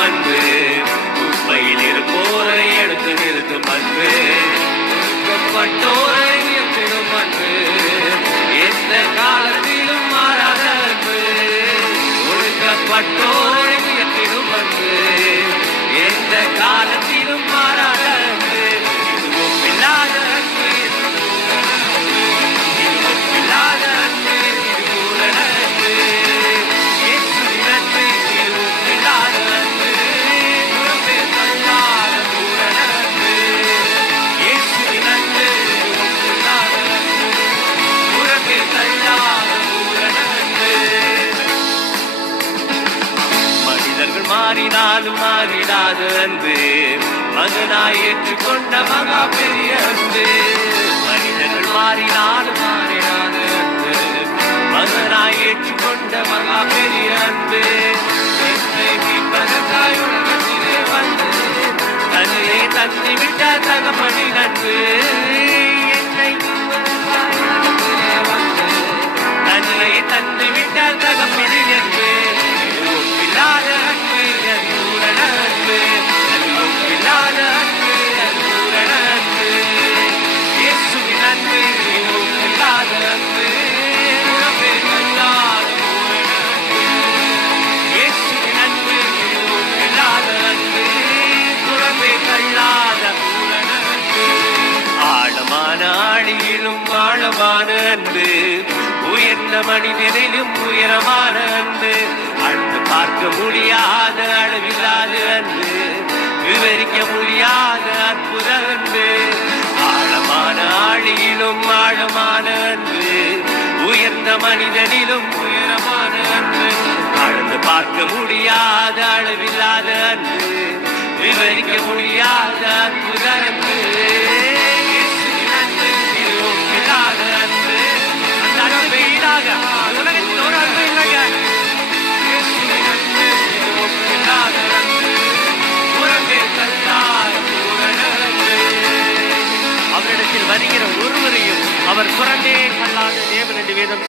நிறுத்தும் அன்பு, குப்பையில் இருப்போரை எடுத்து நிறுத்தும் அன்பு, ஒடுக்கப்பட்டோரை உயர்த்திடும் அன்பு, எந்த காலத்திலும் மாறாத அன்பு, ஒடுக்கப்பட்டோரை உயர்த்திடும் அன்பு, எந்த காலத்திலும் மாறாத அன்பு, இது ஒப்பில்லாத அன்பு, இது ஒப்பில்லாத அன்பு, இது பூரண அன்பு, இயேசுவின் அன்பு, இது ஒப்பில்லாத அன்பு, புறம்பே தள்ளாத பூரண அன்பு, இயேசுவின் அன்பு, இது ஒப்பில்லாத அன்பு, புறம்பே தள்ளாத பூரண அன்பு. மனிதர்கள் மாறினாலும் மாறிடாத அன்பு, மகனாய் ஏற்றுக்கொண்ட மகா பெரிய அன்பு, மனிதர்கள் மாறினாலும் மாறிடாத அன்பு, மகனாய் ஏற்றுக்கொண்ட மகா பெரிய அன்பு, என்னை மீட்பதற்காய் உலகத்திலே வந்து தன்னை தந்து விட்ட தகப்பனின் அன்பு, என்னை மீட்பதற்காய் உலகத்திலே வந்து தன்னை தந்து விட்ட தகப்பனின் அன்பு, இது ஒப்பில்லாத அன்பு, அது பூரண அன்பு, அது ஒப்பில்லாத அன்பு, அது பூரண அன்பு, இயேசுவின் அன்பு, இது ஒப்பில்லாத அன்பு, புறம்பே தள்ளாத பூரண அன்பு, இயேசுவின் அன்பு, இது ஒப்பில்லாத அன்பு, புறம்பே தள்ளாத பூரண அன்பு. ஆழமான ஆழியிலும் ஆழமான அன்பு, உயர்ந்த மனிதனிலும் உயரமான அன்பு, அடுத்து பார்க்க முடியாத அளவில்லாத அன்பு, விவரிக்க முடியாத அற்புத அன்பு, ஆழமான ஆழியிலும் ஆழமான அன்பு, உயர்ந்த மனிதனிலும் உயரமான அன்பு, அடுத்து பார்க்க முடியாத அளவில்லாத அன்பு, விவரிக்க முடியாத அற்புத அன்பு, இயேசுவின் அன்பு, இது ஒப்பில்லாத அன்பு, அந்த அன்பை ஈடாக உலகத்தில் ஒரு அன்பு இல்லைங்க. இயேசுவின் அன்பு, இது ஒப்பில்லாத அன்பு, புறம்பே தள்ளாத பூரண அன்பு. அவரிடத்தில் வருகிற ஒருவரையும் அவர் புறம்பே தள்ளாத தேவன் என்று வேதம்